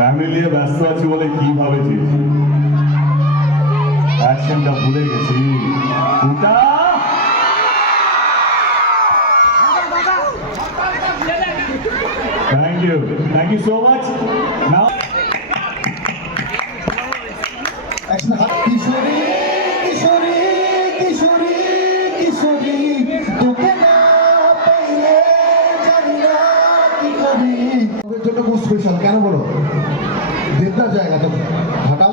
Family নিয়ে ব্যস্ত আছি বলে কি ভাবেছিস অ্যাকশনটা ভুলে গেছি। Thank you thank you so much now একসাথে বলো। দেবদার জায়গা তো ঘাটাল।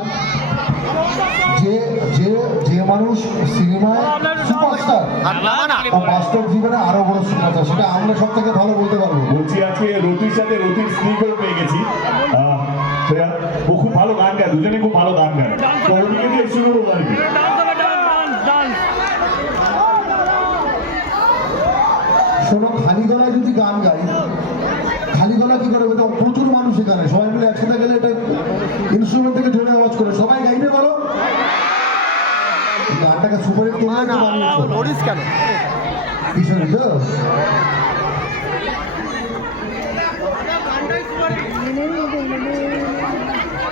যে যে যে মানুষ সিনেমায় সুপারস্টার বাস্তব জীবনে আরও বড় সুপারস্টার সেটা আমরা সব থেকে ভালো বলতে পারব। বলছি আজকে রতির সাথে রতির স্ত্রীকেও পেয়ে গেছি। ও খুব ভালো গান গায় দুজনে খুব ভালো গান গায়। তো ওদিকে দিয়ে শুরু করব আর কি। শোনো খালি গলায় যদি গান গাই খালি গলা কি করে প্রচুর মানুষ এখানে। সবাই মিলে একসাথে গেলে এটা ইনস্ট্রুমেন্ট থেকে জোরে আওয়াজ করে। সবাই গাইবে বলো? গানটাকে সুপার হিট তো বানিয়েছো। কেন? কিশোরী তো?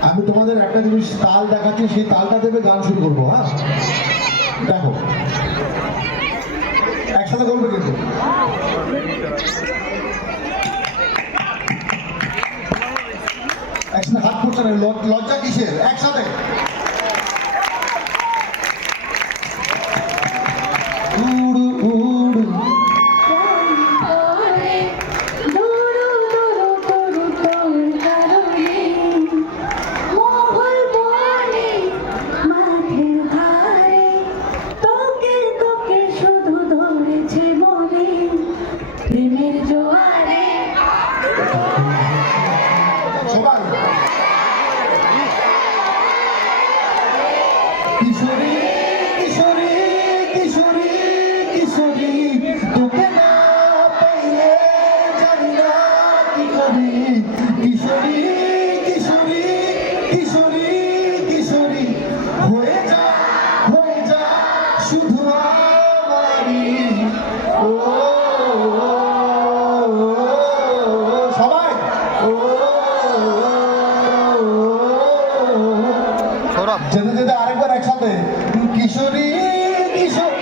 আমি তোমাদের একটা জিনিস তাল দেখাচ্ছি সেই তালটা দেবে গান শুরু করব হ্যাঁ? দেখো। একসাথে করবে কিন্তু। তোকে শুধু ধরেছে মনে। প্রেমের জোয়ারে কিশোরী তোকে না পাইলে জানি না কি করি। কিশোরী কিশোরী কিশোরী কিশোরী হয়ে যা হয়ে যা শুধু ও সবাই। ও সৌরভ। যেতে যেতে আরেকবার একসাথে Kishori Kishori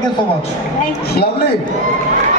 Thank you so much. Thank you. Lovely.